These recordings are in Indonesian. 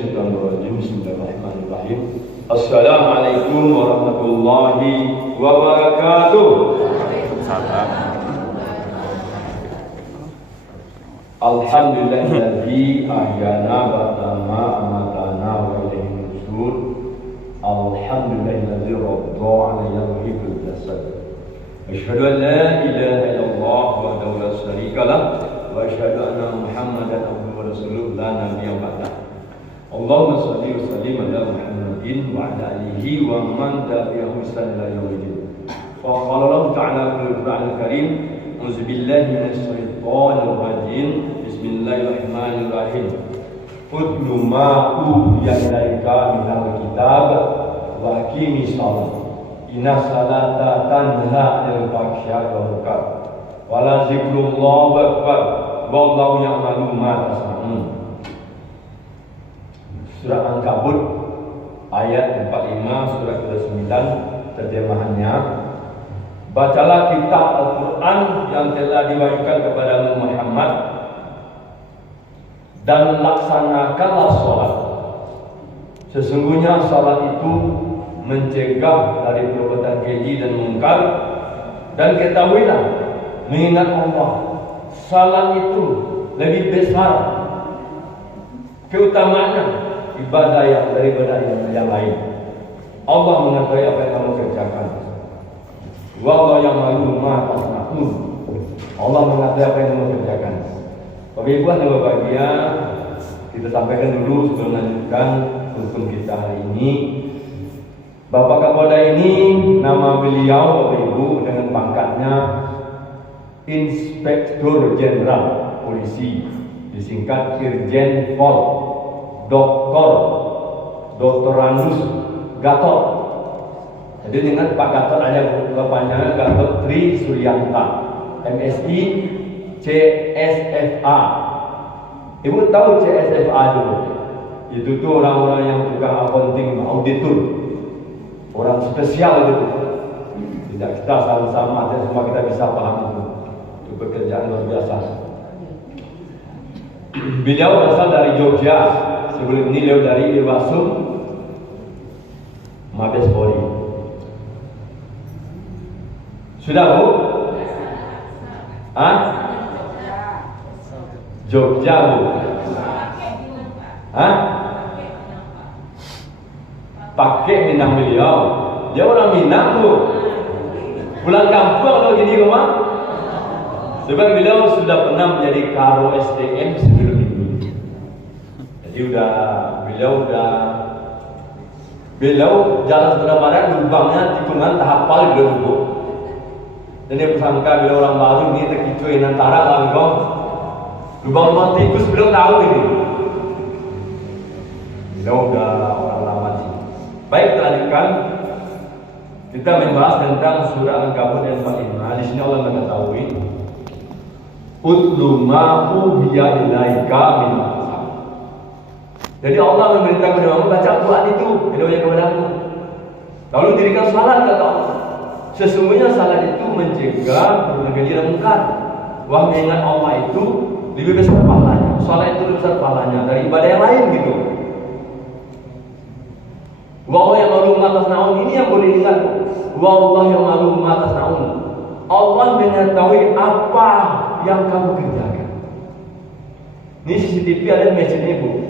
minasyaitonir Bismillahirrahmanirrahim. Assalamualaikum warahmatullahi wabarakatuh. Alhamdulillahilladzi ahyana ba'dama amatana wa ilaihi nusyur. Alhamdulillahilladzi radda 'alayya muhibbul jasad. Asyhadu an la ilaha illallah wahdahu la syarika lah wa asyhadu anna Muhammadan abduhu wa rasuluh la nabiyya ba'dah. Allahumma shalli wa sallim ala Muhammadin wa ala alihi wa man tabi'ahu bi ihsan ila yaumil din. Fa qala Allah ta'ala fil Qur'anil Karim, a'udzu billahi minasy syaithanir rajim. Bismillahirrahmanirrahim. Utlu ma uhiya ilaika minal kitab wa aqimis shalah. Inna salata tanha 'anil fahsya'i wal munkar. Wa la zikrullahi akbar. Wallahu ya'lamu ma tasna'un. Surah Al-Ankabut ayat 45 surah ke-9 terjemahannya. Bacalah kitab Al-Quran yang telah diwahyukan kepada Muhammad dan laksanakanlah sholat. Sesungguhnya sholat itu mencegah dari perbuatan keji dan mungkar. Dan ketahuilah, mengingat Allah, sholat itu lebih besar keutamaannya ibadah yang daripada yang lain. Allah mengetahui apa yang kamu kerjakan. Wallahu ya'lamu ma tasna'un. Allah mengetahui apa yang kamu kerjakan. Bapak Ibu dan berbahagia, kita sampaikan dulu sebelum melanjutkan rukun kita hari ini. Bapak Kapolda ini nama beliau Bapak Ibu dengan pangkatnya Inspektur Jenderal Polisi, disingkat Irjen Pol Dr. Anus Gatot. Jadi ingat Pak Gatot aja kepanjangan Gatot Tri Suryanta, MSI CSFA. Ibu tahu CSFA dulu? Itu tuh orang-orang yang tukang accounting, auditor, orang spesial itu. Tidak kita sama-sama, semua kita bisa paham itu. Itu pekerjaan luar biasa. Beliau berasal dari Jogja. Sebelum ini beliau dari Irwasum Mabes Polri. Sudah Bu? Hah? Jogja Bu? Hah? Pakai Minang beliau. Dia orang Minang Bu. Pulang kampung atau gini rumah? Sebab beliau sudah pernah menjadi Karo SDM sebelum ini. Jadi beliau jalan sebelah barat lubangnya tikungan tahap paling dulu. Dan dia bersangka beliau orang baru ini terkicui antara langkong lubang tikus belum tahu ini. Beliau udah orang lama sih. Baik, lanjutkan. Kita membahas tentang surah Al-Ankabut ayat 45. Di sini Allah mengetahui utlu ma uhiya ilaika min. Jadi Allah memerintahkan kepada kamu baca Al-Quran itu yang kepadamu. Lalu dirikan salat kata Allah. Sesungguhnya salat itu mencegah perbuatan keji dan mungkar. Wah, mengingat Allah itu lebih besar pahalanya. Salat itu lebih besar pahalanya dari ibadah yang lain gitu. Wallahu ya'lamu ma tasna'un, ini yang boleh ingat. Wallahu ya'lamu ma tasna'un. Allah mengetahui apa yang kamu kerjakan. Ini CCTV ada mesinnya Bu.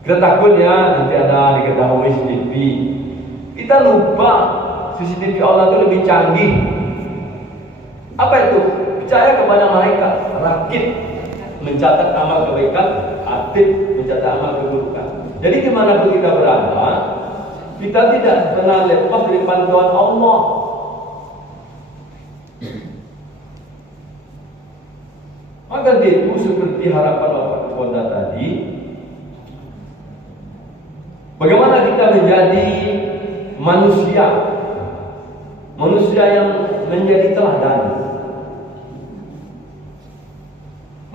Kita takut ya nanti ada diketahui CCTV. Kita lupa CCTV Allah itu lebih canggih. Apa itu? Percaya kepada malaikat, rakit mencatat amal kebaikan, atid mencatat amal keburukan. Jadi dimanapun kita berada, kita tidak pernah lepas dari pantauan Allah. Maka itu seperti harapan Bapak Kapolda tadi. Bagaimana kita menjadi manusia yang menjadi teladan.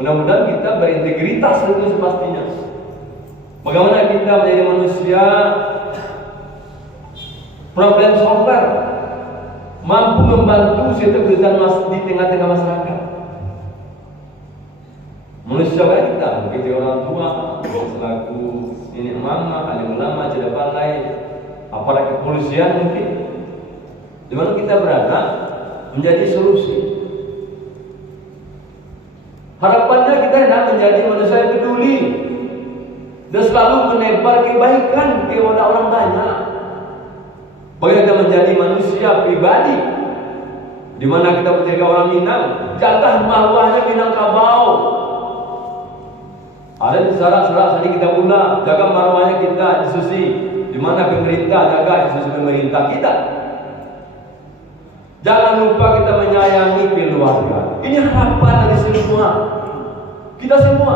Mudah-mudahan kita berintegritas itu sepastinya. Bagaimana kita menjadi manusia problem solver, mampu membantu setiap kegiatan di tengah-tengah masyarakat. Manusia baik kita, begitu orang tua, selaku ini mama, alim ulama, tidak pandai, aparat kepolisian mungkin, di mana kita berada menjadi solusi. Harapannya kita hendak menjadi manusia yang peduli dan selalu menebar kebaikan kepada orang banyak. Bagaimana menjadi manusia pribadi, di mana kita menjaga orang Minang, jaga marwahnya Minangkabau. Ada di syarat-syarat tadi kita pula jaga marwahnya kita institusi, di mana pemerintah jaga institusi pemerintah kita. Jangan lupa kita menyayangi keluarga. Ini harapan dari semua kita semua.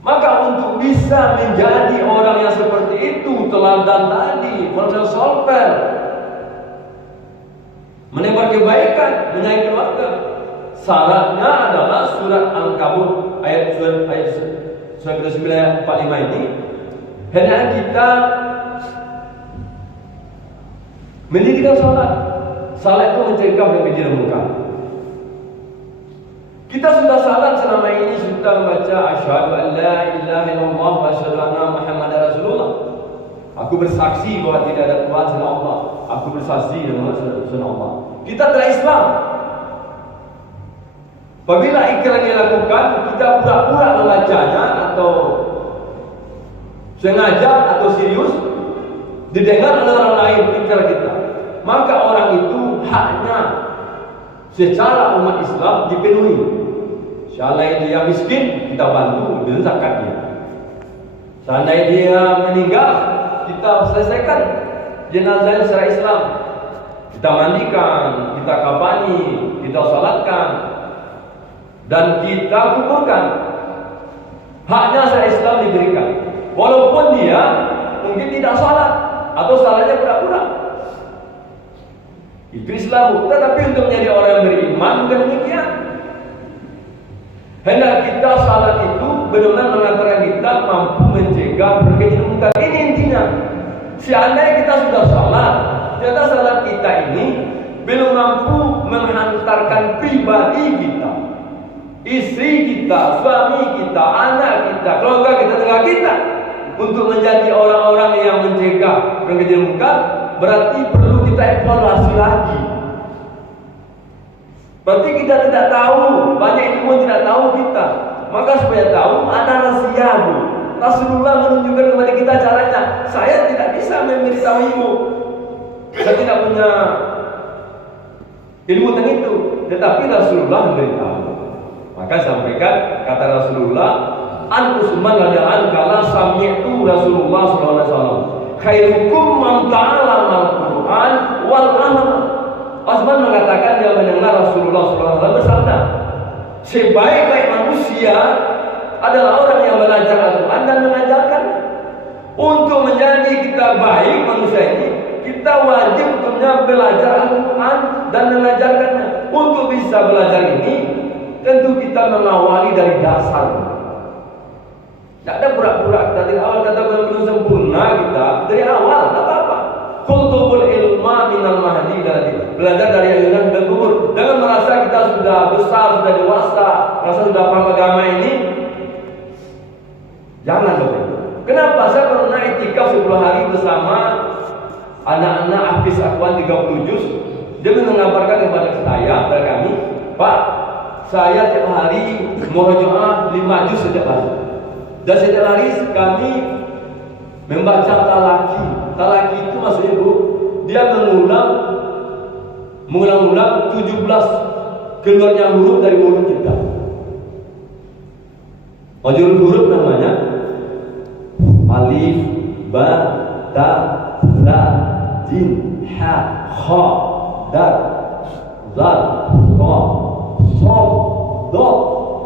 Maka untuk bisa menjadi orang yang seperti itu, teladan tadi, model solver, menebar kebaikan, menyayangi keluarga, syaratnya adalah surat Al-Ankabut ayat 9 ayat 45 ini. Hendaknya kita mendirikan salat. Salat itu mencegah dan keji munkar. Kita sudah salat selama ini, sudah membaca asyhadu an la ilaha illallah wa asyhadu anna muhammadar rasulullah. Aku bersaksi bahwa tidak ada Tuhan selain Allah. Aku bersaksi dengan selain Allah. Kita telah Islam. Apabila ikrar dilakukan, kita pura-pura membacanya atau sengaja atau serius, didengar oleh orang lain ikrar kita, maka orang itu haknya secara umat Islam dipenuhi. Seandainya dia miskin, kita bantu dengan zakatnya. Seandainya dia meninggal, kita selesaikan jenazahnya secara Islam. Kita mandikan, kita kafani, kita salatkan, dan kita kuburkan. Haknya secara Islam diberikan, walaupun dia mungkin tidak salat atau salahnya pura-pura. Itu Islam. Tetapi untuk menjadi orang yang beriman bukan demikian. Hendak kita salat itu benar-benar mengantarkan kita mampu mencegah berbagai munkar. Ini intinya. Seandainya kita sudah salat, ternyata salat kita ini belum mampu menghantarkan pribadi kita, istri kita, suami kita, anak kita, keluarga kita, tetangga kita, untuk menjadi orang-orang yang mencegah berbagai munkar, berarti perlu kita evaluasi lagi. Berarti kita tidak tahu, banyak ilmu tidak tahu kita. Maka supaya tahu, ada rahasia Bu. Rasulullah menunjukkan kepada kita caranya. Saya tidak bisa memberitahu ilmu, saya tidak punya ilmu tentang itu, tetapi Rasulullah memberitahu. Maka sampaikan kata Rasulullah, An Utsman radhiyallahu anhu kala sami'tu Rasulullah sallallahu alaihi wasallam khairukum man ta'allama al-Qur'an wal 'allama. Utsman mengatakan dia mendengar Rasulullah sallallahu alaihi wasallam bersabda, sebaik-baik manusia adalah orang yang belajar Al-Quran dan mengajarkan. Untuk menjadi kita baik manusia ini, kita wajib untuknya belajar Al-Quran dan mengajarkannya. Untuk bisa belajar ini, tentu kita mengawali dari dasar. Tidak ada pura-pura kita dari awal kata belum sempurna kita dari awal, tak apa-apa. Kultubul ilma minal mahdi dari belajar dari ayunan dan kubur. Jangan merasa kita sudah besar, sudah dewasa, merasa sudah paham agama ini. Jangan begitu. Kenapa? Saya pernah itikaf 10 hari bersama anak-anak Hafiz Akhwan 30 juz. Dia mengabarkan kepada saya, kepada kami, Pak, saya tiap hari murojaah 5 juz setiap hari. Dan setiap hari kami membaca talaki. Talaki itu maksudnya Bu, dia mengulang-ulang 17 keluarnya huruf dari mulut kita. Majul huruf namanya alif, ba, ta, la, jim, ha, kha, dal, zal, ra, sol, do.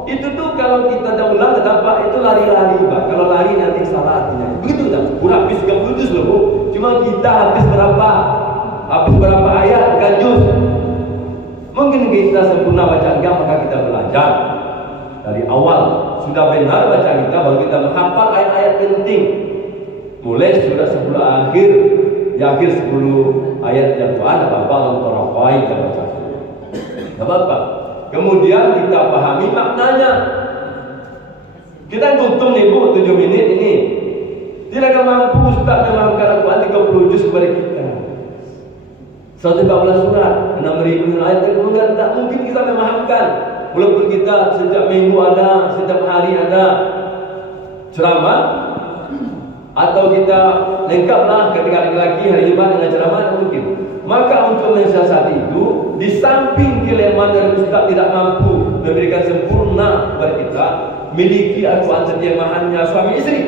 Itu tuh kalau kita dah ulang kenapa itu lari-lari Pak. Kalau lari nanti salah artinya. Begitu dah. Kurang habis 30 juz loh Bu. Cuma kita habis berapa? Habis berapa ayat bukan juz. Mungkin kita sempurna baca enggak, maka kita belajar dari awal. Sudah benar baca kita, baru kita menghafal ayat-ayat penting. Mulai surat 10 akhir, di akhir 10 ayat yang Quran, apa-apa Allah kita baca. Apa-apa. Kemudian kita pahami maknanya. Kita tutup nih Bu, 7 menit ini. Tidak akan mampu Ustaz memahamkan Al-Quran 30 juz kepada kita. 114 surat, 6.000 ayat yang tak mungkin kita memahamkan. Walaupun kita setiap minggu ada, setiap hari ada ceramah, atau kita lengkaplah ketika laki-laki hari Jumat dengan ceramah, mungkin. Maka untuk mensiasati itu, di samping kelemahan dari Ustaz tidak mampu memberikan sempurna kepada kita, miliki Al-Quran terjemahannya suami istri.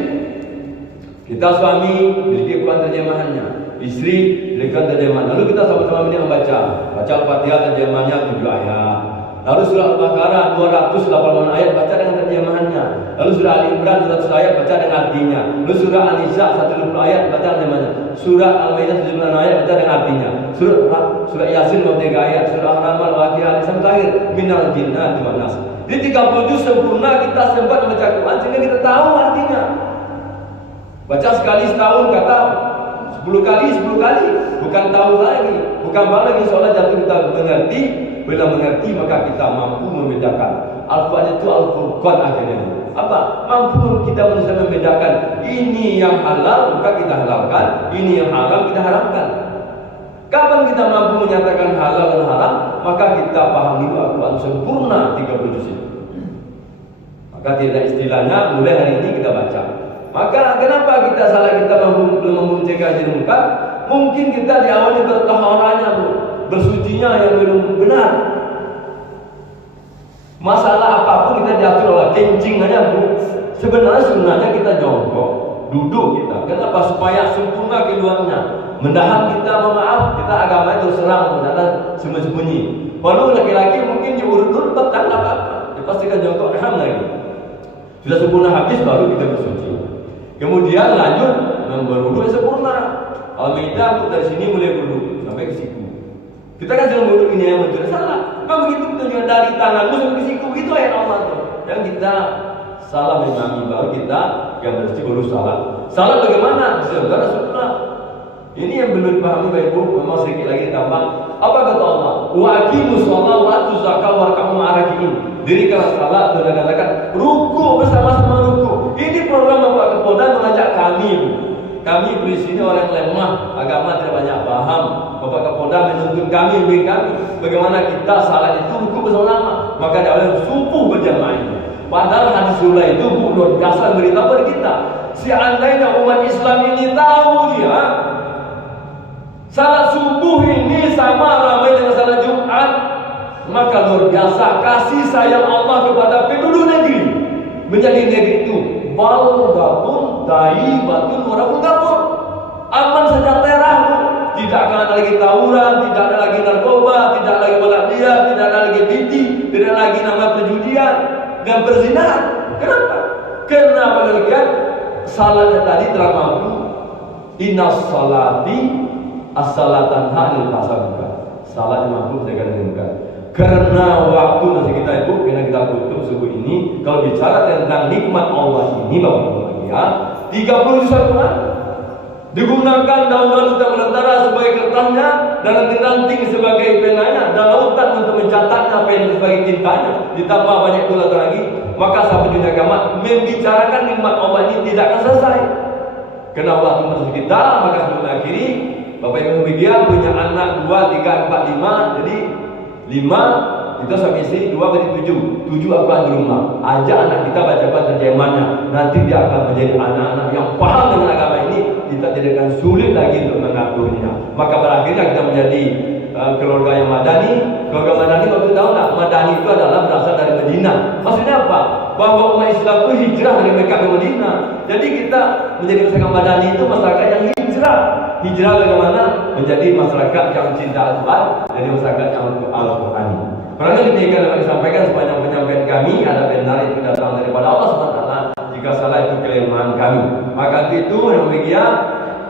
Kita suami miliki Al-Quran terjemahannya, istri miliki terjemahan. Lalu kita sama-sama membaca Al-Fatihah terjemahannya 7 ayat. Lalu surah Al-Baqarah 280 ayat baca dengan terjemahannya. Lalu surah Al-Imran 200 ayat baca dengan artinya. Lalu surah An-Nisa 120 ayat baca terjemahannya. Surah Al-Maidah 79 ayat baca dengan artinya. Surah Yasin 53 ayat, surah Ar-Rahman Al-Waqiah sampai akhir minal jinnati wan nas. Di 30 juz sempurna kita sempat membaca Quran sehingga kita tahu artinya. Baca sekali setahun kata 10 kali, bukan tahu lagi, bukan lagi seolah jatuh kita mengerti. Bila mengerti maka kita mampu membedakan. Al-Quran itu Al-Furqan akhirnya. Apa? Mampu kita bisa membedakan ini yang halal maka kita halalkan, ini yang haram kita haramkan. Kapan kita mampu menyatakan halal dan haram, maka kita paham dulu Al-Quran sempurna 30 juz itu. Maka tidak istilahnya mulai hari ini kita baca. Maka kenapa kita salah, kita belum mencegah haji munkar? Mungkin kita diawali bertaharanya, bersucinya yang belum benar. Masalah apapun kita diatur oleh kencing aja Bu. Sebenarnya kita jongkok, duduk kita. Kenapa? Supaya sempurna keduanya. Mendahan kita, maaf, kita agama itu serang, mendahan sembunyi-sembunyi. Walau laki-laki mungkin diurut-urut petang apa-apa, dipastikan jongkok lagi. Sudah sempurna habis baru kita bersuci. Kemudian lanjut berwudu sempurna. Al-Maidah dari sini mulai wudu sampai ke siku. Kita kan sedang wudu ini yang betul salah. Kalau begitu kita dari tanganmu sampai ke siku itu ayat Allah tuh. Yang kita salah memahami baru kita yang bersih baru salah. Salah bagaimana? Saudara sunnah. Ini yang belum dipahami Bapak Ibu, memang sedikit lagi ditambah. Apa kata Allah? Wa aqimus shalah wa atuz zakah warka'u ma'arakiin. Dirikanlah salat dan katakan ruku bersama-sama ruku. Ini program Bapak Kapolda mengajak kami. Kami di sini orang lemah, agama tidak banyak paham. Bapak Kapolda menuntun kami, bagaimana kita salat itu ruku bersama-sama. Maka dalam subuh berjamaah ini. Padahal hadis Rasulullah itu luar biasa beritahu kepada kita. Seandainya umat Islam ini tahu dia salat subuh ini sama ramai dengan salat Jumat, maka luar biasa kasih sayang Allah kepada penduduk negeri. Menjadi negeri itu baldatun thayyibatun wa rabbun ghafur. Aman sejahtera, tidak akan ada lagi tawuran, tidak ada lagi narkoba, tidak lagi balak liar, tidak ada lagi binti, tidak lagi nama perjudian dan perzinahan. Kenapa? Kenapa demikian? Salatnya tadi telah mampu. Innas salati as-salatan halil fasabika. Salat yang mampu menjaga munkar. Karena waktu nanti kita itu, karena kita tutup subuh ini, kalau bicara tentang nikmat Allah ini, Bapak-Bapak ya, 30 juz Al-Quran digunakan daun-daun untuk melentara sebagai kertasnya, dan ranting-ranting sebagai penanya, dan lautan untuk mencatatnya pen sebagai tintanya, ditambah banyak tulis lagi. Maka sampai dunia kiamat membicarakan nikmat Allah ini tidak akan selesai. Karena waktu masih kita, maka sebelum akhiri Bapak Ibu Bibian punya anak 2, 3, 4, 5. Jadi 5 kita suami istri, 2 berarti 7 akan di rumah. Ajak anak kita bacakan terjemahannya. Nanti dia akan menjadi anak-anak yang paham dengan agama ini. Kita tidak akan sulit lagi untuk mengaturnya. Maka berakhirnya kita menjadi keluarga yang madani. Keluarga madani, waktu tahu tak? Madani itu adalah berasal dari Madinah. Maksudnya apa? Bahwa umat Islam itu hijrah dari Mekah ke Madinah. Jadi kita menjadi masyarakat madani itu masyarakat yang hijrah. Hijrah bagaimana? Menjadi masyarakat yang cinta Al-Quran, jadi masyarakat yang Al-Quran. Karena demikian dapat disampaikan sepanjang penyampaian kami, ada benar itu datang daripada Allah SWT. Jika salah itu kelemahan kami. Maka itu yang demikian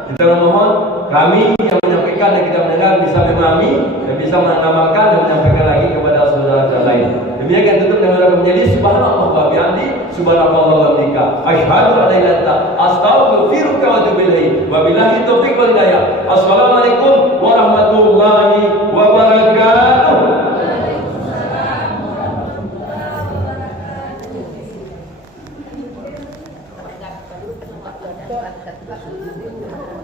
kita memohon kami yang menyampaikan dan kita mendengar bisa memahami dan bisa mengamalkan dan menyampaikan lagi kepada saudara-saudara lain. Demikian tutup dengan menjadi subhanallah wa bihamdi subhanallah wa bihamdika asyhadu an la ilaha illa anta astaghfiruka wa atubu ilaik. Wabillahi taufiq wal hidayah. Assalamualaikum warahmatullahi wabarakatuh. Betul.